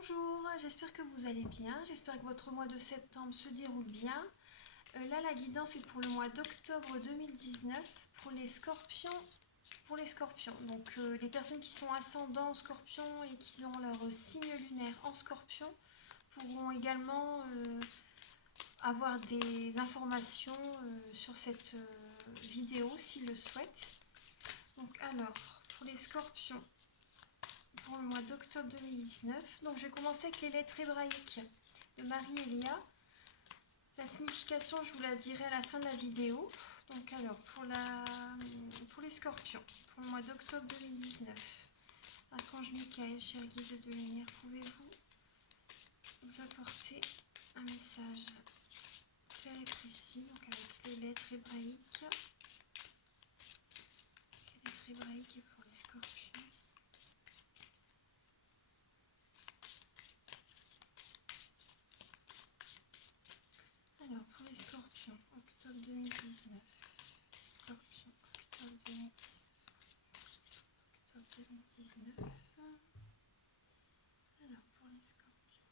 Bonjour, j'espère que vous allez bien, j'espère que votre mois de septembre se déroule bien. Là, la guidance est pour le mois d'octobre 2019 pour les scorpions. Donc les personnes qui sont ascendants en scorpion et qui ont leur signe lunaire en scorpion pourront également avoir des informations sur cette vidéo s'ils le souhaitent. Donc alors, pour les scorpions, pour le mois d'octobre 2019. Donc je vais commencer avec les lettres hébraïques de Marie-Elia. La signification, je vous la dirai à la fin de la vidéo. Donc alors, pour les scorpions, pour le mois d'octobre 2019. Archange Michael, cher guide de lumière, pouvez-vous nous apporter un message clair et précis, donc avec les lettres hébraïques. Les lettres hébraïques pour les scorpions. Alors, pour les scorpions, octobre 2019. Scorpion, octobre 2019. Octobre 2019. Alors, pour les scorpions,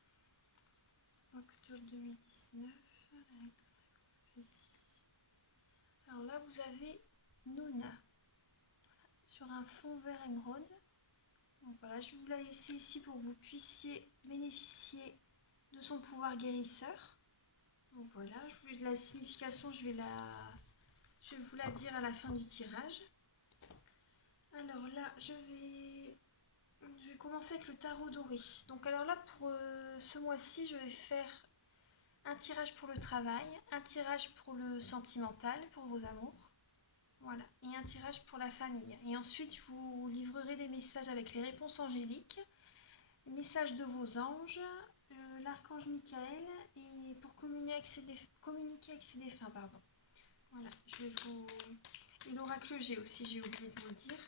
octobre 2019. La lettre celle-ci. Alors là, vous avez Nona. Sur un fond vert émeraude. Donc voilà, je vais vous la laisser ici pour que vous puissiez bénéficier de son pouvoir guérisseur. Donc voilà, la signification, je vais vous la dire à la fin du tirage. Alors là, je vais commencer avec le tarot doré. Donc alors là, pour ce mois-ci, je vais faire un tirage pour le travail, un tirage pour le sentimental, pour vos amours. Voilà, et un tirage pour la famille. Et ensuite, je vous livrerai des messages avec les réponses angéliques, les messages de vos anges, l'archange Michael, et pour communiquer avec ses défunts, pardon. Voilà, et l'oracle G aussi, j'ai oublié de vous le dire.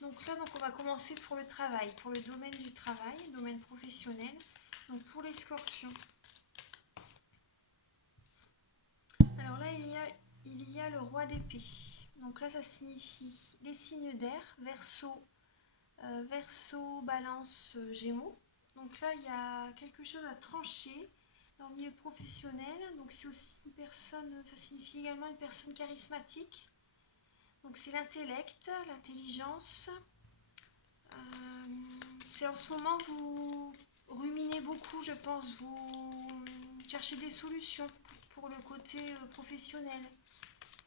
Donc là, on va commencer pour le travail, pour le domaine du travail, domaine professionnel. Donc pour les scorpions. Alors là, il y a le roi d'épée. Donc là, ça signifie les signes d'air, Verseau, Balance, Gémeaux. Donc là, il y a quelque chose à trancher dans le milieu professionnel. Donc c'est aussi une personne, ça signifie également une personne charismatique. Donc c'est l'intellect, l'intelligence. C'est en ce moment, vous ruminez beaucoup, je pense. Vous cherchez des solutions pour le côté professionnel.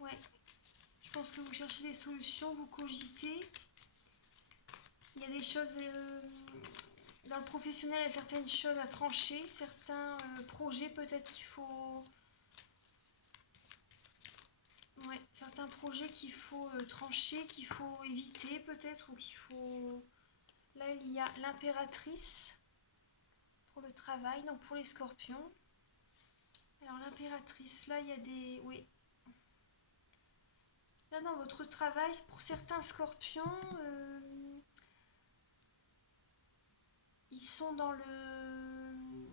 Ouais. Je pense que vous cherchez des solutions, vous cogitez. Il y a des choses dans le professionnel, il y a certaines choses à trancher, certains projets peut-être qu'il faut... Ouais, certains projets qu'il faut trancher, qu'il faut éviter peut-être, ou qu'il faut... Là, il y a l'impératrice pour le travail, donc pour les scorpions. Alors l'impératrice, là, il y a des... Oui. Là, dans votre travail, pour certains scorpions... Ils sont dans le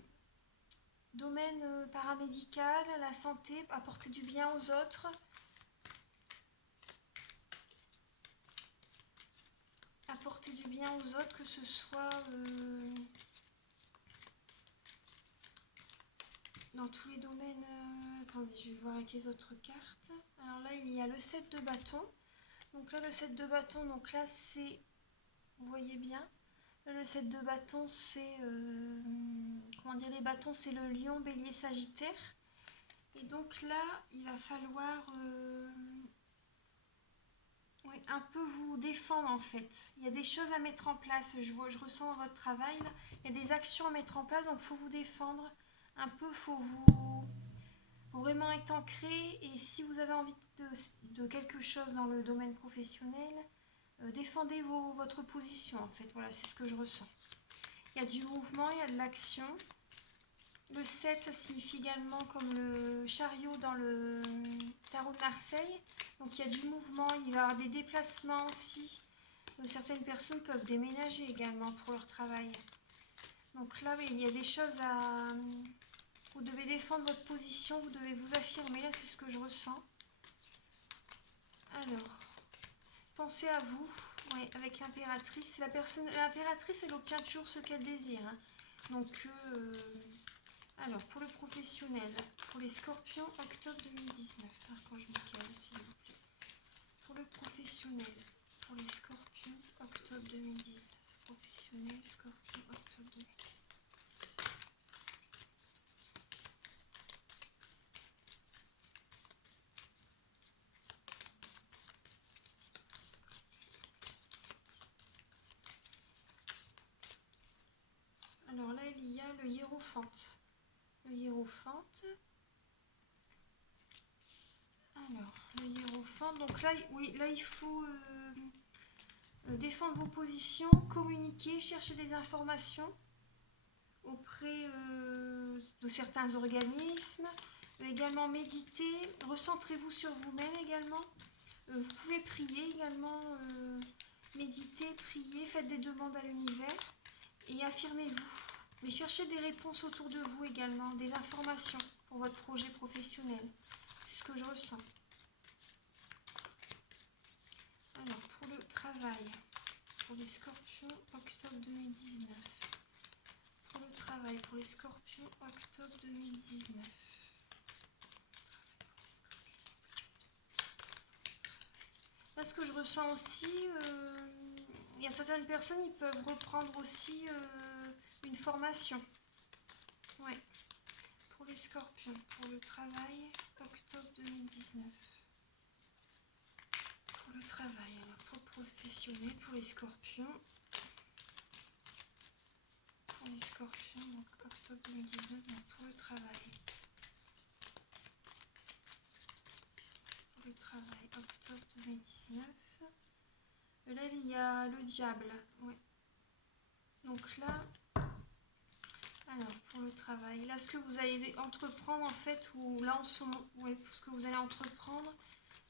domaine paramédical, la santé, apporter du bien aux autres. Apporter du bien aux autres, que ce soit dans tous les domaines. Attendez, je vais voir avec les autres cartes. Alors là, il y a le 7 de bâton. Donc là, le 7 de bâton, donc là, c'est... Vous voyez bien. Le 7 de bâton, c'est... comment dire, les bâtons, c'est le lion, bélier, sagittaire. Et donc là, il va falloir un peu vous défendre en fait. Il y a des choses à mettre en place, je ressens dans votre travail, là. Il y a des actions à mettre en place, donc il faut vous défendre. Un peu, faut vraiment être ancré. Et si vous avez envie de quelque chose dans le domaine professionnel, défendez votre position en fait. Voilà, c'est ce que je ressens. Il y a du mouvement, il y a de l'action. Le 7, ça signifie également comme le chariot dans le tarot de Marseille. Donc il y a du mouvement, il va y avoir des déplacements aussi. Certaines personnes peuvent déménager également pour leur travail. Donc là, oui, il y a des choses à... Vous devez défendre votre position, vous devez vous affirmer. Là, c'est ce que je ressens. Alors, pensez à vous. Oui, avec l'impératrice. L'impératrice, elle obtient toujours ce qu'elle désire. Hein. Donc, alors, pour le professionnel, pour les scorpions, octobre 2019. Alors, quand je me calme, s'il vous plaît. Pour le professionnel, pour les scorpions, octobre 2019. Professionnel, scorpion, octobre 2019. Alors là, il y a le hiérophante. Le hiérophante. Alors, le hiérophante. Donc là, oui, là, il faut défendre vos positions, communiquer, chercher des informations auprès de certains organismes. Également méditer, recentrez-vous sur vous-même également. Vous pouvez prier également, méditer, prier, faites des demandes à l'univers et affirmez-vous. Mais cherchez des réponses autour de vous également, des informations pour votre projet professionnel. C'est ce que je ressens. Alors, pour le travail, pour les scorpions, octobre 2019. Pour le travail, pour les scorpions, octobre 2019. Là, ce que je ressens aussi, il y a certaines personnes, ils peuvent reprendre aussi une formation. Ouais. Pour les scorpions, pour le travail, octobre 2019. Pour le travail, alors pour le professionnel, pour les scorpions. Pour les scorpions, donc octobre 2019, donc pour le travail. Pour le travail, octobre 2019. Là, il y a le diable. Ouais. Donc là, alors pour le travail, là, ce que vous allez entreprendre en fait, ou là en ce moment, ouais, ce que vous allez entreprendre,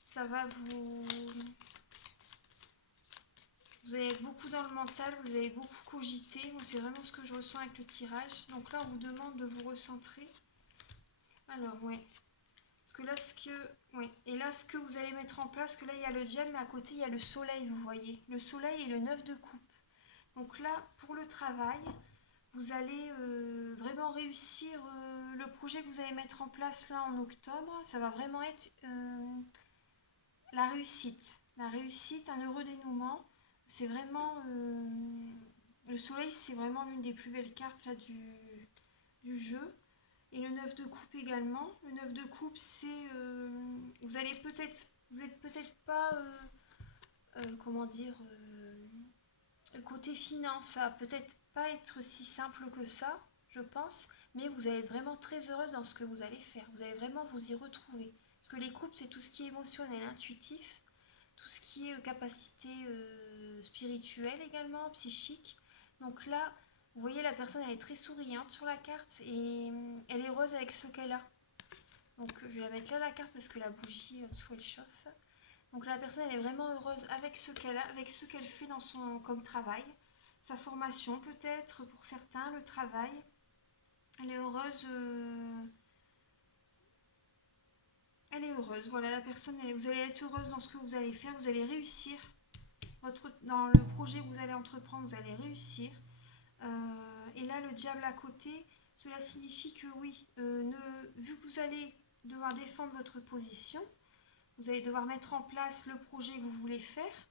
ça va vous allez être beaucoup dans le mental, vous allez beaucoup cogiter. Moi, c'est vraiment ce que je ressens avec le tirage. Donc là, on vous demande de vous recentrer. Alors, oui. Parce que là, oui. Et là, ce que vous allez mettre en place, que là, il y a le diable, mais à côté, il y a le soleil, vous voyez. Le soleil et le 9 de coupe. Donc là, pour le travail, vous allez vraiment réussir le projet que vous allez mettre en place là en octobre. Ça va vraiment être la réussite. La réussite, un heureux dénouement. C'est vraiment... le soleil, c'est vraiment l'une des plus belles cartes là, du jeu. Et le 9 de coupe également. Le 9 de coupe, c'est... vous êtes peut-être pas... comment dire... côté finance, ça va peut-être pas être si simple que ça, je pense. Mais vous allez être vraiment très heureuse dans ce que vous allez faire. Vous allez vraiment vous y retrouver. Parce que les coupes, c'est tout ce qui est émotionnel, intuitif. Tout ce qui est capacité spirituelle également, psychique. Donc là, vous voyez, la personne, elle est très souriante sur la carte et elle est heureuse avec ce qu'elle a. Donc je vais la mettre là, la carte, parce que la bougie, soit elle chauffe. Donc la personne, elle est vraiment heureuse avec ce qu'elle a, avec ce qu'elle fait dans comme travail. Sa formation peut-être, pour certains, le travail. Elle est heureuse... Elle est heureuse, voilà, la personne, vous allez être heureuse dans ce que vous allez faire, vous allez réussir. Dans le projet que vous allez entreprendre, vous allez réussir. Et là, le diable à côté, cela signifie que oui, vu que vous allez devoir défendre votre position, vous allez devoir mettre en place le projet que vous voulez faire.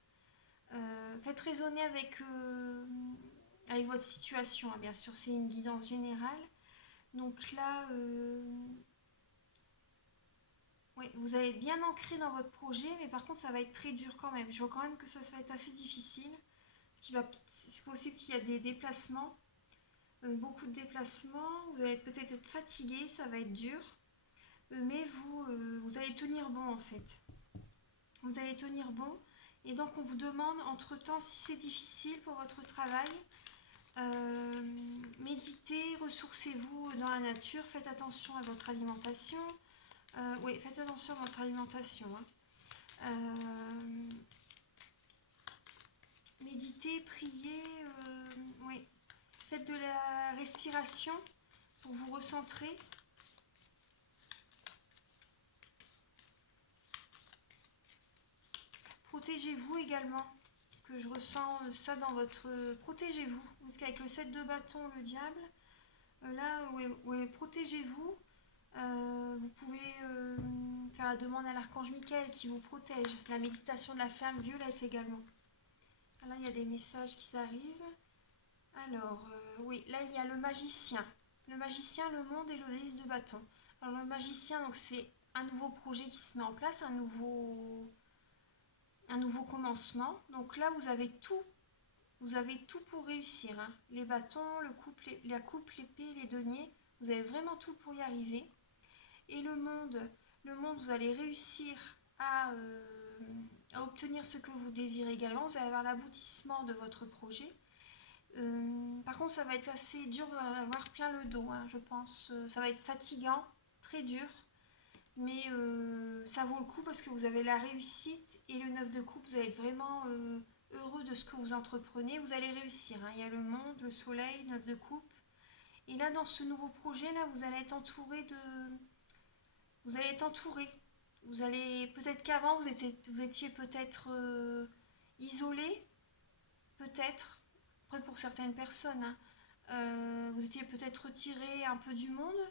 Faites raisonner avec votre situation, hein, bien sûr, c'est une guidance générale. Donc là, oui, vous allez être bien ancré dans votre projet, mais par contre, ça va être très dur quand même. Je vois quand même que ça va être assez difficile. C'est possible qu'il y ait des déplacements, beaucoup de déplacements. Vous allez peut-être être fatigué, ça va être dur. Mais vous allez tenir bon en fait. Vous allez tenir bon. Et donc, on vous demande entre-temps, si c'est difficile pour votre travail, méditez, ressourcez-vous dans la nature, faites attention à votre alimentation. Oui, faites attention à votre alimentation. Hein. Méditez, priez, oui. Faites de la respiration pour vous recentrer. Protégez-vous également, que je ressens ça dans votre... Protégez-vous, parce qu'avec le 7 de bâton, le diable, Là, ouais, protégez-vous. Vous pouvez faire la demande à l'archange Michael qui vous protège. La méditation de la flamme violette également. Là, il y a des messages qui arrivent. Alors, oui, là, il y a le magicien. Le magicien, le monde et le 10 de bâton. Alors, le magicien, donc c'est un nouveau projet qui se met en place, un nouveau commencement. Donc là, vous avez tout. Vous avez tout pour réussir. Hein. Les bâtons, la coupe, l'épée, les deniers. Vous avez vraiment tout pour y arriver. Et le monde, vous allez réussir à obtenir ce que vous désirez également. Vous allez avoir l'aboutissement de votre projet. Par contre, ça va être assez dur, vous allez avoir plein le dos, hein, je pense. Ça va être fatigant, très dur. Mais ça vaut le coup parce que vous avez la réussite et le 9 de coupe, vous allez être vraiment heureux de ce que vous entreprenez. Vous allez réussir. Hein. Il y a le monde, le soleil, 9 de coupe. Et là, dans ce nouveau projet, là, vous allez être entouré de... Vous allez être entouré. Vous allez... Peut-être qu'avant, vous étiez peut-être isolé. Peut-être. Après, pour certaines personnes. Hein. Vous étiez peut-être retiré un peu du monde.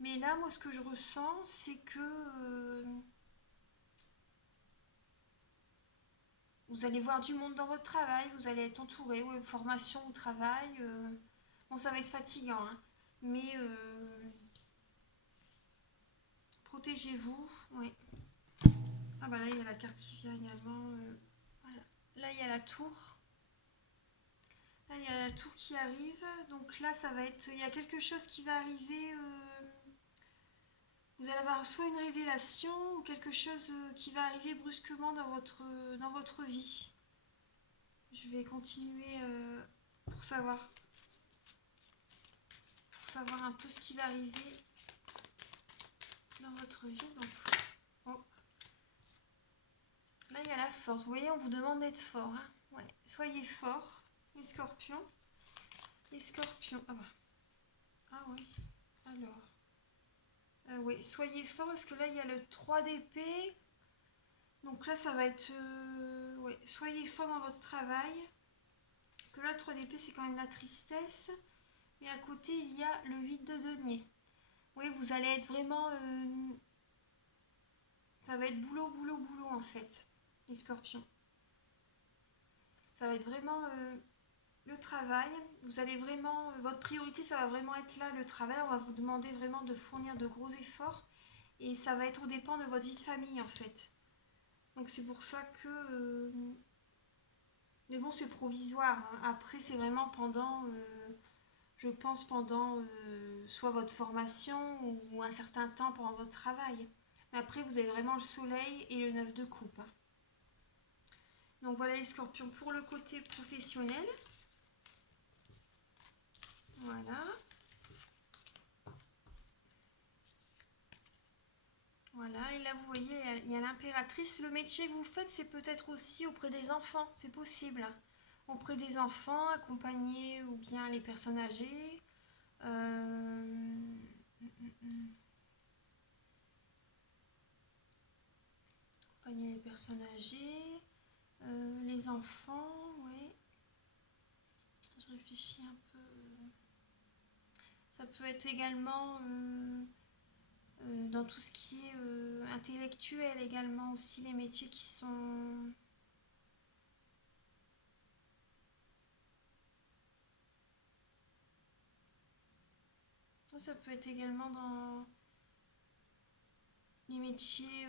Mais là, moi, ce que je ressens, c'est que vous allez voir du monde dans votre travail, vous allez être entouré, ouais, formation au travail. Bon, ça va être fatigant, hein, mais protégez-vous. Ouais. Ah bah là, il y a la carte qui vient également. Voilà. Là, il y a la tour. Là, il y a la tour qui arrive. Donc là, ça va être... Il y a quelque chose qui va arriver... Vous allez avoir soit une révélation ou quelque chose qui va arriver brusquement dans votre vie. Je vais continuer pour savoir un peu ce qui va arriver dans votre vie. Donc, oh. Là, il y a la force. Vous voyez, on vous demande d'être fort. Hein. Ouais. Soyez forts, les scorpions. Les scorpions. Ah, bah. Ah oui. Alors. Oui, soyez forts parce que là, il y a le 3 d'épée. Donc là, ça va être... ouais, soyez forts dans votre travail. Que là, le 3 d'épée, c'est quand même la tristesse. Et à côté, il y a le 8 de denier. Oui, vous allez être vraiment... ça va être boulot, boulot, boulot, en fait, les scorpions. Ça va être vraiment le travail. Vous allez vraiment... votre priorité, ça va vraiment être là, le travail. On va vous demander vraiment de fournir de gros efforts. Et ça va être au dépend de votre vie de famille, en fait. Donc c'est pour ça que... mais bon, c'est provisoire. Hein. Après, c'est vraiment pendant... je pense pendant soit votre formation ou un certain temps pendant votre travail. Mais après, vous avez vraiment le soleil et le 9 de coupe. Hein. Donc voilà les scorpions pour le côté professionnel. Voilà. Voilà, et là vous voyez, il y a l'impératrice. Le métier que vous faites, c'est peut-être aussi auprès des enfants, c'est possible. Auprès des enfants, accompagner ou bien les personnes âgées. Accompagner les personnes âgées, les enfants, oui. Je réfléchis un peu. Ça peut être également dans tout ce qui est intellectuel également aussi, les métiers qui sont... Ça peut être également dans les métiers,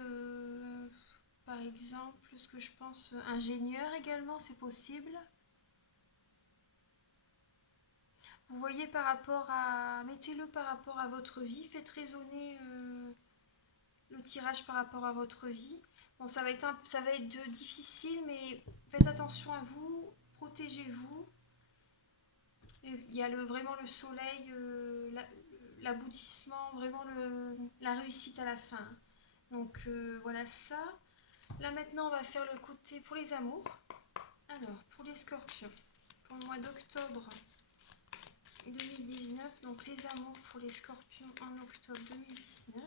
par exemple, ce que je pense, ingénieur également, c'est possible. Vous voyez par rapport à... mettez-le par rapport à votre vie, faites résonner le tirage par rapport à votre vie. Bon, ça va être difficile, mais faites attention à vous, protégez-vous. Il y a vraiment le soleil, l'aboutissement, vraiment la réussite à la fin. Donc voilà ça. Là maintenant, on va faire le côté pour les amours. Alors, pour les scorpions, pour le mois d'octobre 2019, donc les amours pour les scorpions en octobre 2019.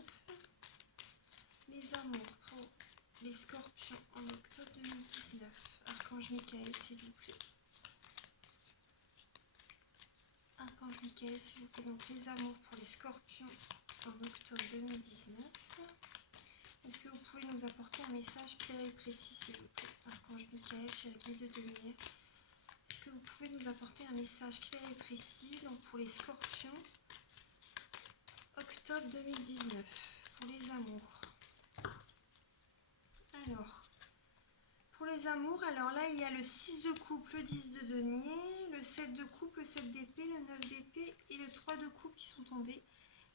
Les amours pour les scorpions en octobre 2019. Archange Michael, s'il vous plaît. Archange Michael. Michael, s'il vous plaît. Donc les amours pour les scorpions en octobre 2019. Est-ce que vous pouvez nous apporter un message clair et précis, s'il vous plaît? Archange Michael, cher guide de lumière. Est-ce que vous pouvez nous apporter un message clair et précis donc pour les scorpions, octobre 2019, pour les amours? Alors, pour les amours, alors là, il y a le 6 de coupe, le 10 de denier, le 7 de coupe, le 7 d'épée, le 9 d'épée et le 3 de coupe qui sont tombés.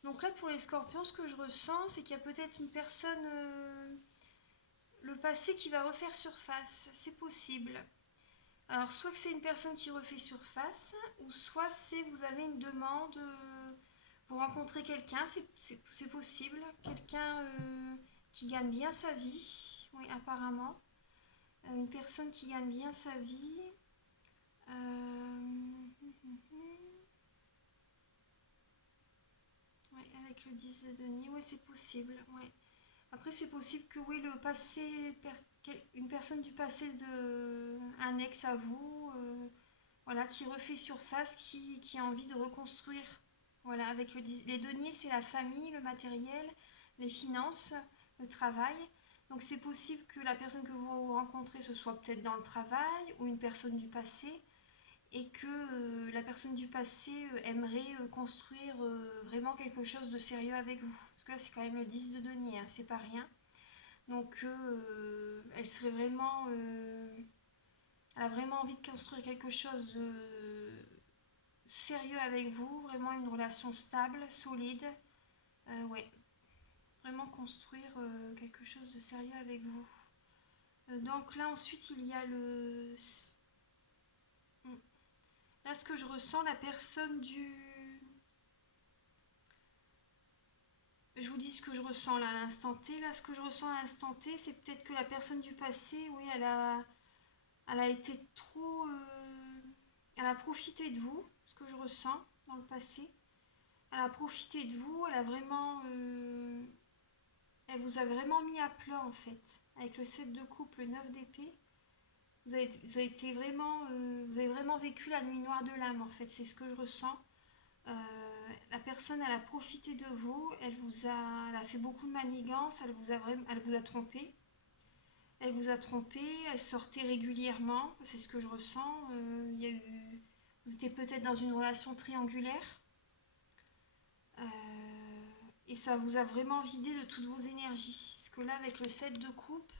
Donc là, pour les scorpions, ce que je ressens, c'est qu'il y a peut-être une personne, le passé qui va refaire surface. C'est possible. Alors, soit que c'est une personne qui refait surface, ou soit c'est vous avez une demande, vous rencontrez quelqu'un, c'est possible. Quelqu'un qui gagne bien sa vie, oui, apparemment. Une personne qui gagne bien sa vie. Ouais, avec le 10 de denier, oui, c'est possible. Ouais. Après, c'est possible que oui, le passé, une personne du passé de un ex à vous, voilà, qui refait surface, qui a envie de reconstruire. Voilà, avec les deniers, c'est la famille, le matériel, les finances, le travail. Donc c'est possible que la personne que vous rencontrez, ce soit peut-être dans le travail ou une personne du passé, et que la personne du passé aimerait construire vraiment quelque chose de sérieux avec vous. Parce que là, c'est quand même le 10 de denier, hein, c'est pas rien. Donc elle serait vraiment... elle a vraiment envie de construire quelque chose de sérieux avec vous, vraiment une relation stable, solide. Ouais, vraiment construire quelque chose de sérieux avec vous. Donc là, ensuite, il y a le... Là, ce que je ressens, la personne du... Je vous dis ce que je ressens là à l'instant T. Là, ce que je ressens à l'instant T, c'est peut-être que la personne du passé, oui, elle a été trop... elle a profité de vous, ce que je ressens dans le passé. Elle a profité de vous, elle a vraiment... elle vous a vraiment mis à plat en fait. Avec le 7 de coupe, le 9 d'épée. Vous avez été vraiment... vous avez vraiment vécu la nuit noire de l'âme en fait. C'est ce que je ressens. La personne, elle a profité de vous. Elle a fait beaucoup de manigances. Elle vous a trompé. Elle vous a trompé. Elle sortait régulièrement. C'est ce que je ressens. Vous étiez peut-être dans une relation triangulaire. Et ça vous a vraiment vidé de toutes vos énergies. Parce que là, avec le 7 de coupe,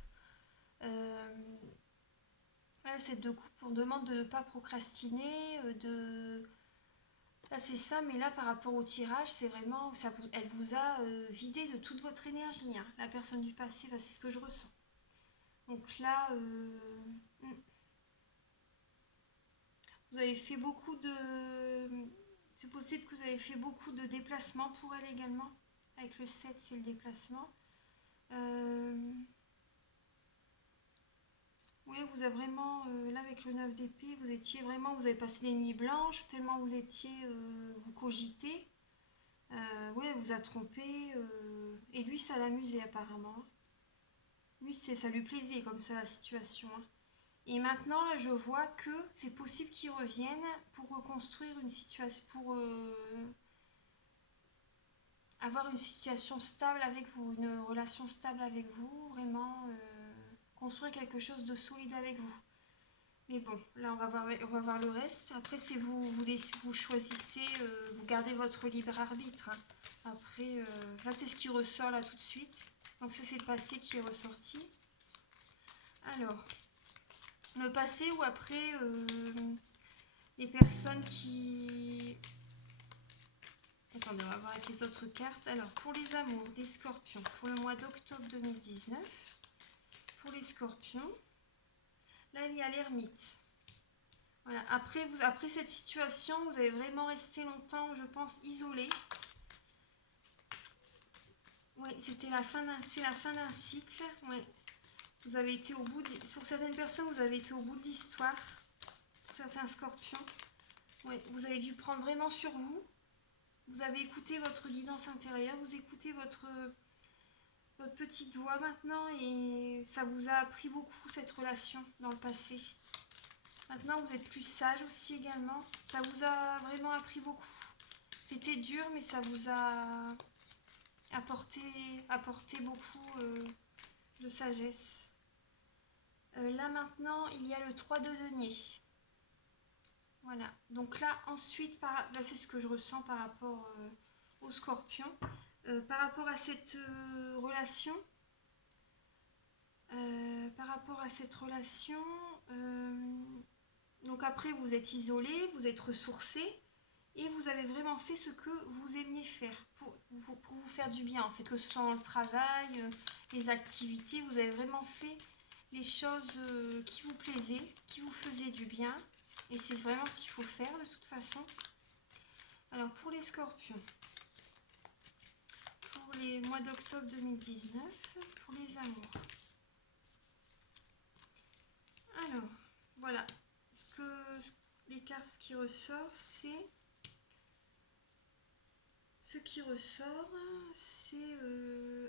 le 7 de coupe, on demande de ne pas procrastiner, Là, c'est ça, mais là, par rapport au tirage, c'est vraiment... elle vous a vidé de toute votre énergie, hein. La personne du passé, là, c'est ce que je ressens. Donc là, vous avez fait beaucoup de... C'est possible que vous avez fait beaucoup de déplacements pour elle également. Avec le 7, c'est le déplacement. Oui, vous avez vraiment, là avec le 9 d'épée, vous avez passé des nuits blanches, tellement vous vous cogitez. Oui, elle vous a trompé. Et lui, ça l'amusait apparemment. Lui, ça lui plaisait comme ça la situation, hein. Et maintenant, là, je vois que c'est possible qu'il revienne pour reconstruire une situation, pour avoir une situation stable avec vous, une relation stable avec vous, vraiment construire quelque chose de solide avec vous. Mais bon, là, on va voir le reste. Après, c'est vous choisissez, vous gardez votre libre arbitre, hein. Après, là, c'est ce qui ressort là tout de suite. Donc ça, c'est le passé qui est ressorti. Alors, le passé ou après, les personnes qui... Attendez, on va voir avec les autres cartes. Alors, pour les amours des scorpions, pour le mois d'octobre 2019, pour les scorpions, là, il y a l'ermite. Voilà. Après cette situation, vous avez vraiment resté longtemps, je pense, isolé. Oui, c'est la fin d'un cycle. Oui. Vous avez été au bout pour certaines personnes, vous avez été au bout de l'histoire. Pour certains scorpions. Oui, vous avez dû prendre vraiment sur vous. Vous avez écouté votre guidance intérieure, vous écoutez votre petite voix maintenant et ça vous a appris beaucoup cette relation dans le passé. Maintenant, vous êtes plus sage aussi également. Ça vous a vraiment appris beaucoup. C'était dur, mais ça vous a apporté beaucoup de sagesse. Là maintenant, il y a le 3 de denier. Voilà. Donc là, ensuite, là c'est ce que je ressens par rapport au scorpion. Par rapport à cette relation, donc après vous êtes isolé, vous êtes ressourcé et vous avez vraiment fait ce que vous aimiez faire pour vous faire du bien en fait, que ce soit dans le travail, les activités, vous avez vraiment fait les choses qui vous plaisaient, qui vous faisaient du bien et c'est vraiment ce qu'il faut faire de toute façon. Alors pour les scorpions, pour les mois d'octobre 2019, pour les amours. Alors, voilà. Les cartes qui ressortent, c'est... Ce qui ressort, c'est...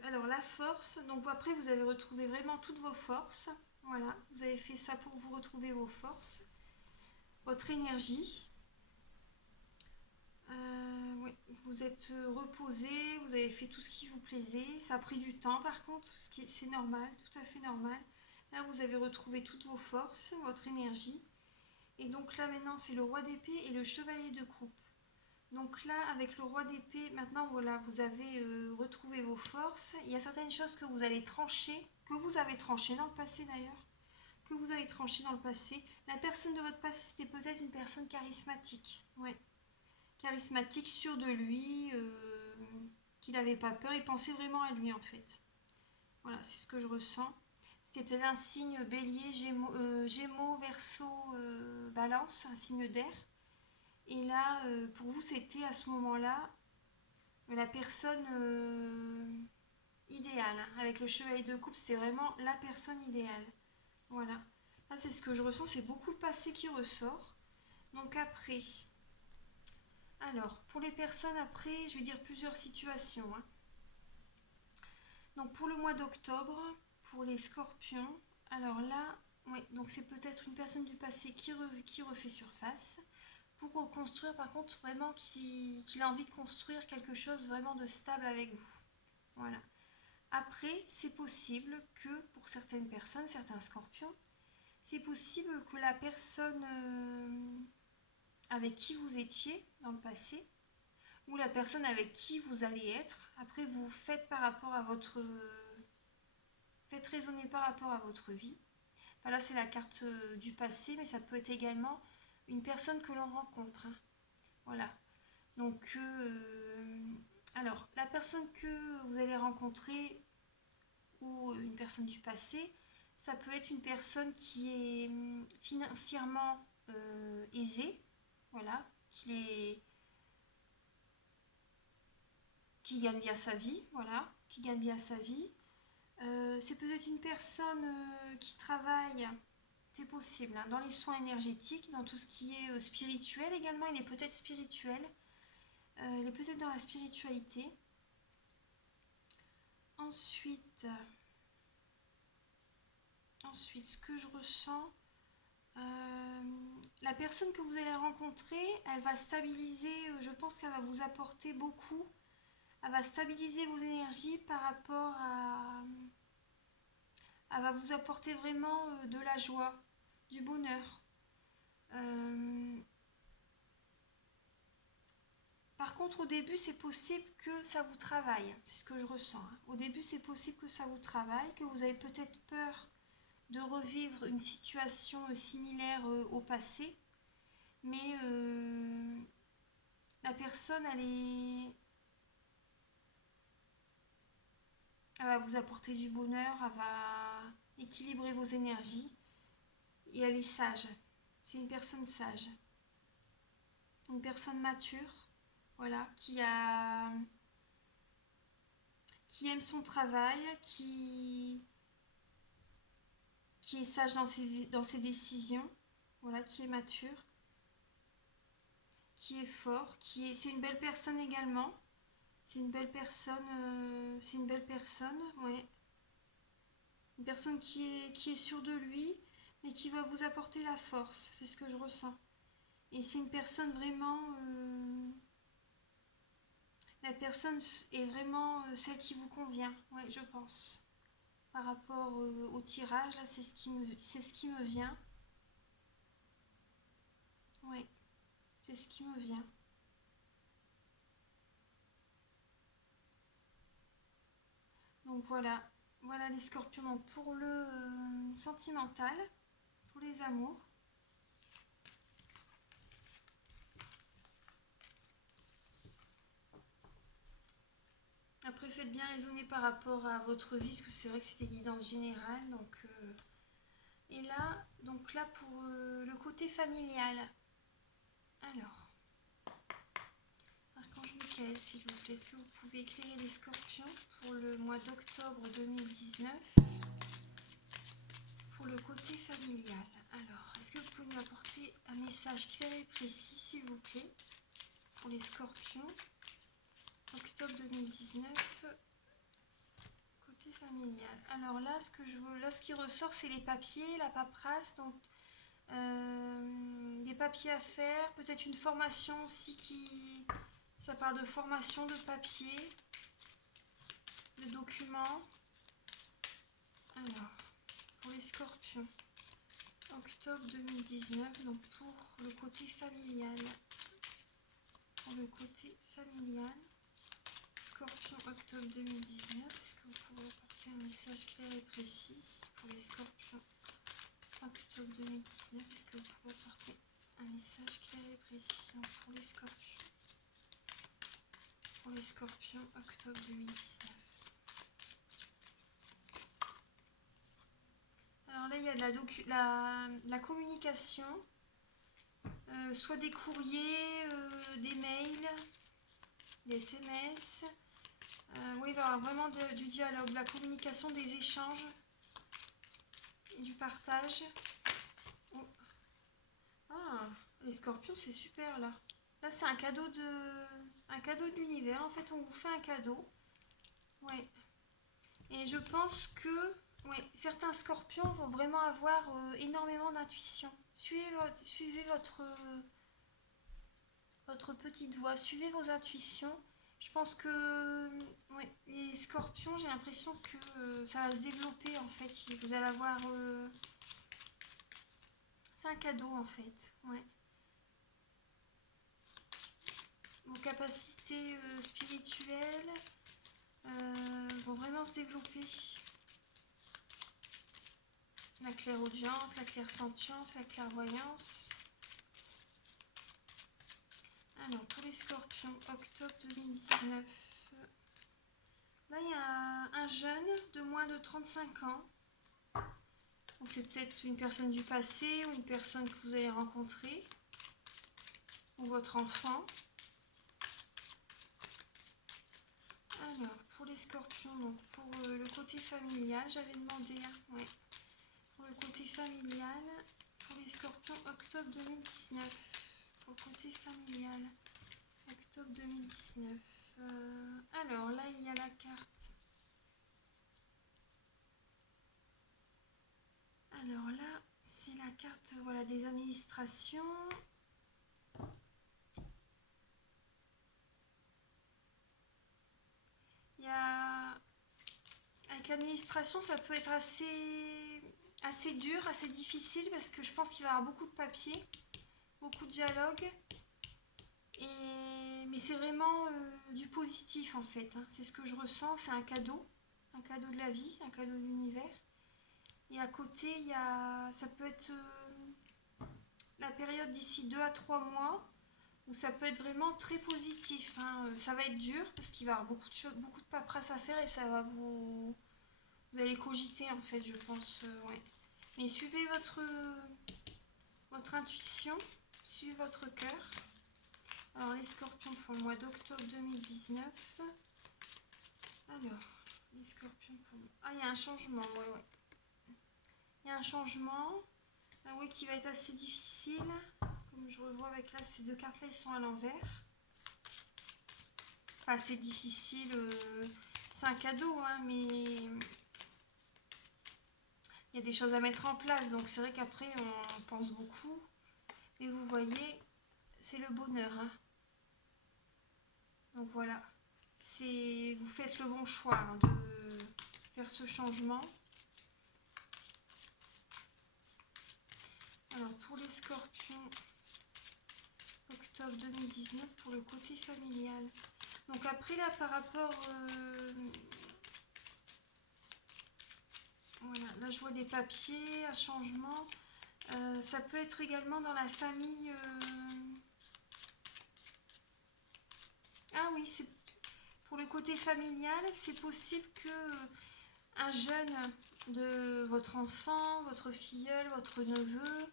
alors, la force. Donc, après, vous avez retrouvé vraiment toutes vos forces. Voilà, vous avez fait ça pour vous retrouver vos forces. Votre énergie. Oui, vous êtes reposé, vous avez fait tout ce qui vous plaisait. Ça a pris du temps, par contre, c'est normal, tout à fait normal. Là, vous avez retrouvé toutes vos forces, votre énergie. Et donc là, maintenant, c'est le roi d'épée et le chevalier de coupe. Donc là, avec le roi d'épée, maintenant, voilà, vous avez retrouvé vos forces. Il y a certaines choses que vous allez trancher, que vous avez tranché dans le passé d'ailleurs, que vous avez tranché dans le passé. La personne de votre passé, c'était peut-être une personne charismatique. Ouais. Charismatique, sûr de lui, qu'il n'avait pas peur, il pensait vraiment à lui en fait. Voilà, c'est ce que je ressens. C'était peut-être un signe bélier, gémeaux, verseau, balance, un signe d'air. Et là, pour vous, c'était à ce moment-là la personne idéale. Hein. Avec le chevalier de coupe, c'était vraiment la personne idéale. Voilà. Là, c'est ce que je ressens, c'est beaucoup le passé qui ressort. Donc après... Alors, pour les personnes après, je vais dire plusieurs situations. Hein. Donc, pour le mois d'octobre, pour les scorpions, alors là, oui, donc c'est peut-être une personne du passé qui refait surface pour reconstruire, par contre, vraiment qu'il a envie de construire quelque chose vraiment de stable avec vous. Voilà. Après, c'est possible que pour certaines personnes, certains scorpions, c'est possible que la personne avec qui vous étiez dans le passé, ou la personne avec qui vous allez être, après vous faites par rapport à votre... faites raisonner par rapport à votre vie. Enfin, là, c'est la carte du passé, mais ça peut être également une personne que l'on rencontre. Hein. Voilà. Donc, alors, la personne que vous allez rencontrer ou une personne du passé, ça peut être une personne qui est financièrement aisée, voilà, qui gagne bien sa vie, voilà, qui gagne bien sa vie. C'est peut-être une personne qui travaille, c'est possible, hein, dans les soins énergétiques, dans tout ce qui est spirituel également, il est peut-être spirituel, il est peut-être dans la spiritualité. Ensuite, ce que je ressens, la personne que vous allez rencontrer, elle va stabiliser, je pense qu'elle va vous apporter beaucoup, elle va stabiliser vos énergies par rapport à... Elle va vous apporter vraiment de la joie, du bonheur. Par contre, au début, c'est possible que ça vous travaille. C'est ce que je ressens. Hein. Au début, c'est possible que ça vous travaille, que vous avez peut-être peur de revivre une situation similaire au passé. Mais la personne, elle va vous apporter du bonheur, elle va équilibrer vos énergies. Et elle est sage. C'est une personne sage. Une personne mature, voilà, qui aime son travail, qui est sage dans ses décisions, voilà, qui est mature, qui est fort, c'est une belle personne également. C'est une belle personne, ouais. Une personne qui est sûre de lui, mais qui va vous apporter la force, c'est ce que je ressens. Et c'est une personne vraiment personne est vraiment celle qui vous convient. Ouais, je pense. Par rapport au tirage, là, c'est ce qui me vient. Ouais, c'est ce qui me vient. Donc voilà, voilà les scorpions. Donc pour le sentimental, pour les amours. Après, faites bien raisonner par rapport à votre vie, parce que c'est vrai que c'est des guidances générales. Donc, et là, pour le côté familial. Alors, Archange Michael, s'il vous plaît, est-ce que vous pouvez éclairer les scorpions pour le mois d'octobre 2019 pour le côté familial? Alors, est-ce que vous pouvez m'apporter un message clair et précis, s'il vous plaît, pour les scorpions, octobre 2019, côté familial? Alors là, ce qui ressort, c'est les papiers, la paperasse, donc des papiers à faire, peut-être une formation aussi ça parle de formation de papier, de documents. Alors, pour les scorpions, octobre 2019, donc pour le côté familial. Pour le côté familial, scorpion, octobre 2019, est-ce que vous pouvez apporter un message clair et précis pour les scorpions, octobre 2019, est-ce que vous pouvez apporter un message clair et précis donc pour les scorpions? Pour les scorpions, octobre 2019. Alors là, il y a de la communication, soit des courriers, des mails, des SMS. Oui, il va y avoir vraiment du dialogue, de la communication, des échanges, et du partage. Oh. Ah, les scorpions, c'est super là. Là, c'est un cadeau de l'univers. En fait, on vous fait un cadeau. Ouais. Et je pense que certains scorpions vont vraiment avoir énormément d'intuition. Suivez votre petite voix, suivez vos intuitions. Je pense que les scorpions, j'ai l'impression que ça va se développer en fait. Vous allez avoir... c'est un cadeau en fait. Ouais. Vos capacités spirituelles vont vraiment se développer. La clairaudience, la clairsentience, la clairvoyance. Alors, pour les scorpions, octobre 2019. Là, il y a un jeune de moins de 35 ans. Bon, c'est peut-être une personne du passé ou une personne que vous allez rencontrer. Ou votre enfant. Alors, pour les scorpions, donc pour le côté familial, j'avais demandé, ouais. Pour le côté familial, pour les scorpions, octobre 2019. Pour le côté familial, octobre 2019. Alors là, il y a la carte. Alors là, c'est la carte voilà, des administrations. Il y a... Avec l'administration, ça peut être assez dur, assez difficile, parce que je pense qu'il va y avoir beaucoup de papiers, beaucoup de dialogue. Mais c'est vraiment du positif en fait. Hein. C'est ce que je ressens, c'est un cadeau de la vie, un cadeau de l'univers. Et à côté, ça peut être la période d'ici 2 à 3 mois où ça peut être vraiment très positif. Hein. Ça va être dur parce qu'il va y avoir beaucoup de choses, beaucoup de paperasse à faire et ça va vous allez cogiter en fait, je pense. Ouais. Mais suivez votre intuition, suivez votre cœur. Alors les scorpions pour le mois d'octobre 2019. Alors, les scorpions pour... Ah, il y a un changement, ouais. Il y a un changement, oui, qui va être assez difficile. Comme je revois avec là, ces deux cartes-là, ils sont à l'envers. Enfin, c'est difficile, c'est un cadeau, hein, mais... Il y a des choses à mettre en place, donc c'est vrai qu'après, on pense beaucoup. Mais vous voyez, c'est le bonheur, hein. Donc voilà. vous faites le bon choix hein, de faire ce changement. Alors pour les scorpions, octobre 2019 pour le côté familial. Donc après là par rapport... voilà, là je vois des papiers, un changement. Ça peut être également dans la famille... Ah oui, c'est pour le côté familial, c'est possible que un jeune de votre enfant, votre filleul, votre neveu,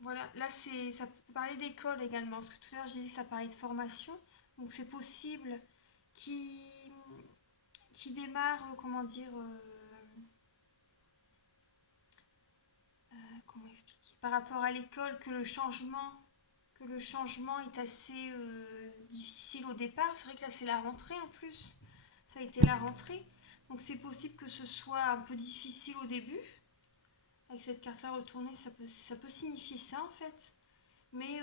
voilà, là ça peut parler d'école également, parce que tout à l'heure j'ai dit que ça parlait de formation, donc c'est possible qui démarre, comment dire, comment expliquer, par rapport à l'école, que le changement est assez difficile au départ. C'est vrai que là c'est la rentrée en plus, ça a été la rentrée, donc c'est possible que ce soit un peu difficile au début. Avec cette carte là retournée, ça peut signifier ça en fait, mais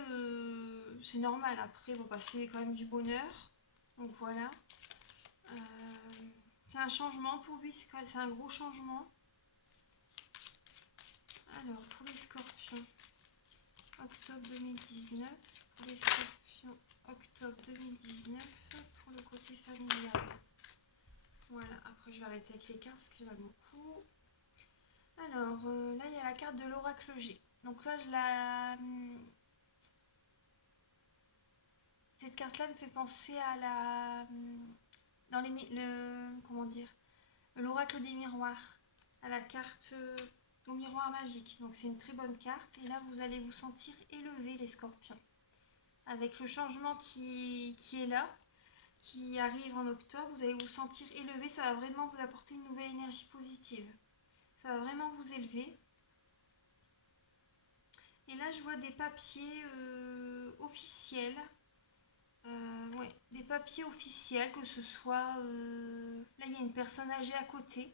c'est normal, après vous passez quand même du bonheur, donc voilà. C'est un changement pour lui, c'est un gros changement. Alors pour les scorpions, octobre 2019, pour les scorpions, octobre 2019, pour le côté familial. Voilà, après je vais arrêter avec les cartes parce qu'il y en a beaucoup. Alors là il y a la carte de l'oracle G. Donc là cette carte là me fait penser à comment dire, l'oracle des miroirs, à la carte au miroir magique. Donc c'est une très bonne carte, et là vous allez vous sentir élevé les scorpions. Avec le changement qui est là, qui arrive en octobre, vous allez vous sentir élevé, ça va vraiment vous apporter une nouvelle énergie positive. Ça va vraiment vous élever. Et là je vois des papiers officiels. Ouais, des papiers officiels, que ce soit... là il y a une personne âgée à côté.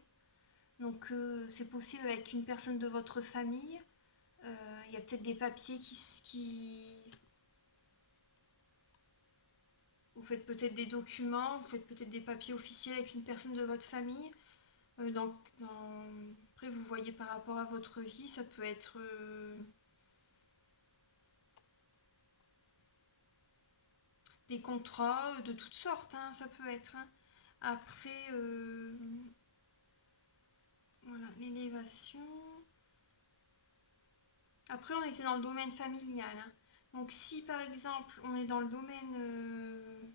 Donc c'est possible avec une personne de votre famille. Il y a peut-être des papiers qui... Vous faites peut-être des documents, vous faites peut-être des papiers officiels avec une personne de votre famille. Après vous voyez par rapport à votre vie, ça peut être... des contrats de toutes sortes, hein, ça peut être. Hein. Après, voilà, l'élévation. Après, on était dans le domaine familial. Hein. Donc, si par exemple, on est dans le domaine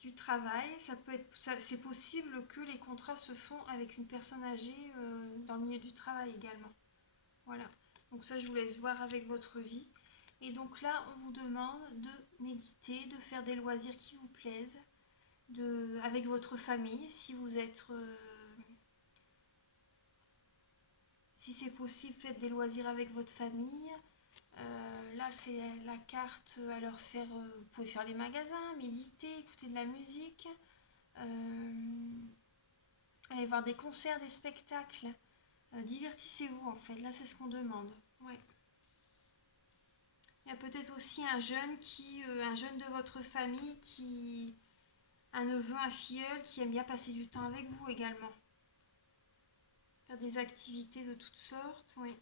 du travail, c'est possible que les contrats se font avec une personne âgée dans le milieu du travail également. Voilà. Donc ça, je vous laisse voir avec votre vie. Et donc là, on vous demande de méditer, de faire des loisirs qui vous plaisent, avec votre famille, si vous êtes... si c'est possible, faites des loisirs avec votre famille. Là, c'est la carte à leur faire... vous pouvez faire les magasins, méditer, écouter de la musique, aller voir des concerts, des spectacles. Divertissez-vous, en fait. Là, c'est ce qu'on demande. Ouais. Il y a peut-être aussi un jeune de votre famille, un neveu, un filleul qui aime bien passer du temps avec vous également. Faire des activités de toutes sortes, oui.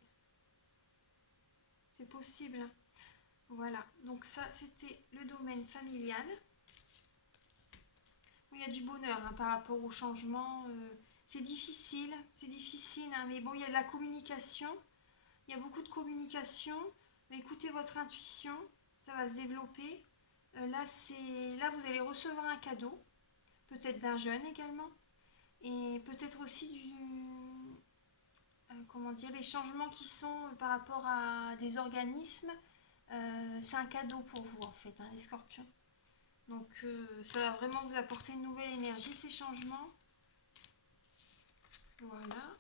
C'est possible. Voilà, donc ça c'était le domaine familial. Il y a du bonheur hein, par rapport au changement. C'est difficile, hein, mais bon, il y a de la communication. Il y a beaucoup de communication. Mais écoutez votre intuition, ça va se développer. Là, vous allez recevoir un cadeau, peut-être d'un jeune également, et peut-être aussi comment dire, les changements qui sont par rapport à des organismes. C'est un cadeau pour vous en fait, hein, les scorpions. Donc ça va vraiment vous apporter une nouvelle énergie, ces changements. Voilà.